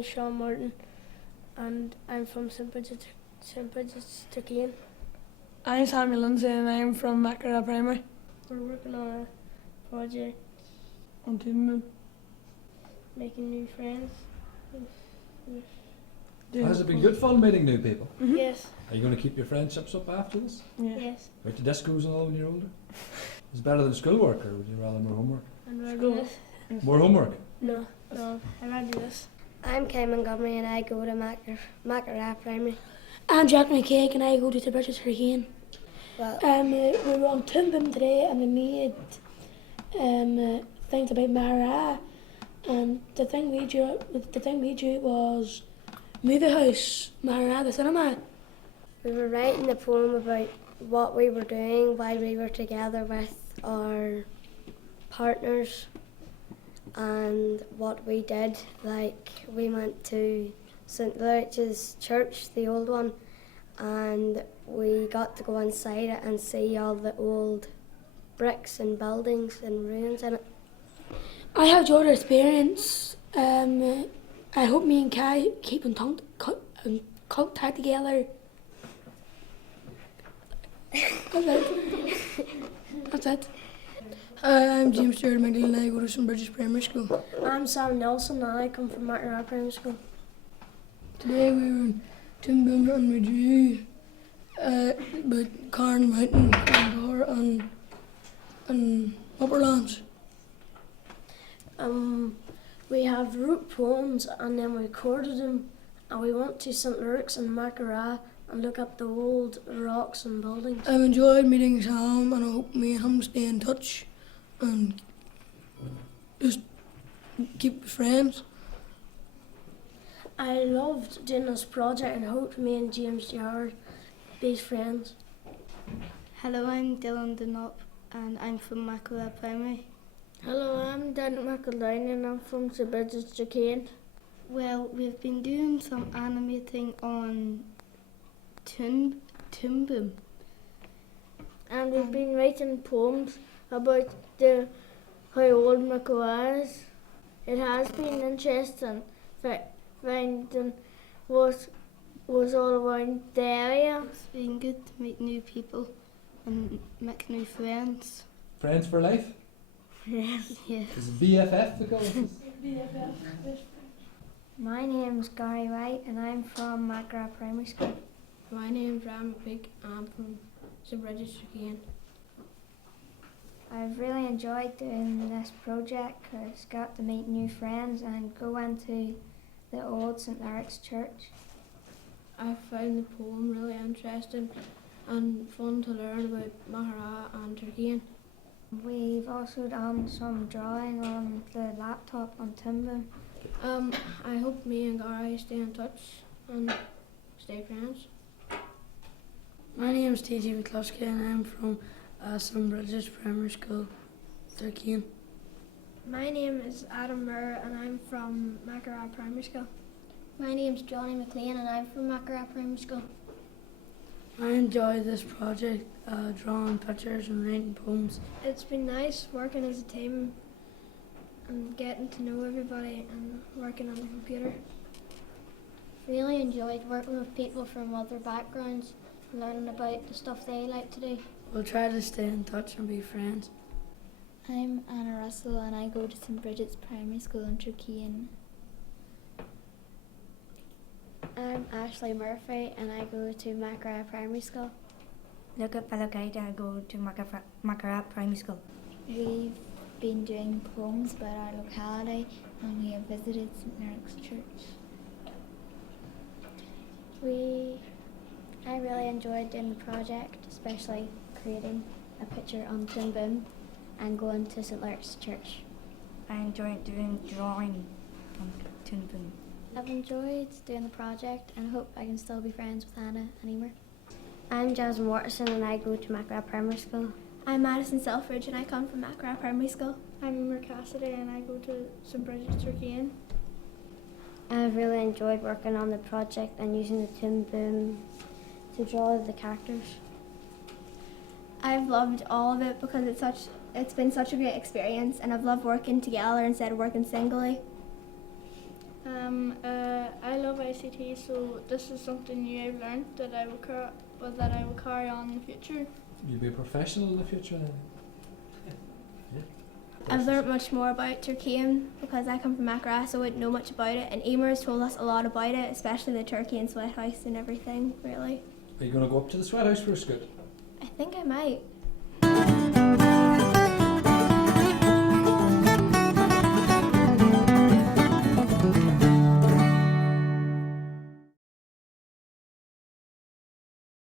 is Sean Martin, and I'm from St Brigids, Tirkane. I'm Samuel Lindsay and I'm from Maghera Primary. We're working on a project On Toonboom. making new friends. Has it been good fun meeting new people? Mm-hmm. Yes, Are you going to keep your friendships up after this? Yeah. yes. Out to discos and all when you're older? Is it better than schoolwork, or would you rather more homework? And we're School. doing this. More homework? No, I'd rather do this. I'm Kay Montgomery and I go to Maghera Primary. I'm Jack McCaig and I go to the Brigids Tirkane. Well, We were on Toonboom today and we made things about Maghera, and the thing we drew was Movie House, Maghera, the cinema. we were writing a poem about what we were doing while we were together with our partners and what we did. Like, we went to St Lurch's Church, the old one, and we got to go inside it and see all the old bricks and buildings and ruins in it. I have enjoyed our experience. I hope me and Kai keep in contact together. That's it. I'm James Stewart Magdalene and I go to St Brigids Primary School. I'm Sam Nelson and I come from Maghera Primary School. Today we were in Toonboom and we drew about Carn Mountain, Carntogher and Upperlands. We have wrote poems and then we recorded them, and we went to St Lurk's and Maghera and look at the old rocks and buildings. I've enjoyed meeting Sam and I hope me and him stay in touch and just keep friends. I loved doing this project and hope me and James Jarrard be friends. Hello, I'm Dylan Denop and I'm from Maghera Primary. Hello, I'm Dan McEldown and I'm from St Brigids Tirkane. Well, we've been doing some animating on Toonboom. And we've been writing poems about how old Maghera is. It has been interesting finding what was all around the area. It's been good to meet new people and make new friends. Friends for life? Yes. Yeah. Is it BFF the call? My name's Gary White and I'm from Maghera Primary School. My name's Ram McPeak and I'm from St Brigids Tirkane. I've really enjoyed doing this project because I got to meet new friends and go into the old St Lurk's Church. I found the poem really interesting and fun to learn about Maghera and Tirkane. We've also done some drawing on the laptop on Toonboom. I hope me and Gary stay in touch and stay friends. My name's TJ McCluskey and I'm from St Brigids Primary School, Tirkane. My name is Adam Murr and I'm from Maghera Primary School. My name's Johnny McLean and I'm from Maghera Primary School. I enjoyed this project, drawing pictures and writing poems. It's been nice working as a team and getting to know everybody and working on the computer. Really enjoyed working with people from other backgrounds and learning about the stuff they like to do. We'll try to stay in touch and be friends. I'm Anna Russell and I go to St Brigids Primary School in Tirkane. I'm Ashley Murphy and I go to Maghera Primary School. Luca Palagaita, I go to Maghera Primary School. We've been doing poems about our locality and we have visited St Lurk's Church. I really enjoyed doing the project, especially creating a picture on Toonboom and going to St Lurk's Church. I enjoyed doing drawing on Toonboom. I've enjoyed doing the project and hope I can still be friends with Anna and Emer. I'm Jasmine Watterson and I go to Maghera Primary School. I'm Madison Selfridge and I come from Maghera Primary School. I'm Emer Cassidy and I go to St Brigids Tirkane. I've really enjoyed working on the project and using the Toonboom to draw the characters. I've loved all of it because it's been such a great experience and I've loved working together instead of working singly. I love ICT, so this is something new I've learned that I will carry on in the future. You'll be a professional in the future then? Yeah. I've learnt much more about Tirkane because I come from Maghera, so I wouldn't know much about it. And Emer has told us a lot about it, especially the Tirkane sweat house and everything, really. Are you going to go up to the sweat house for a scoot? I think I might.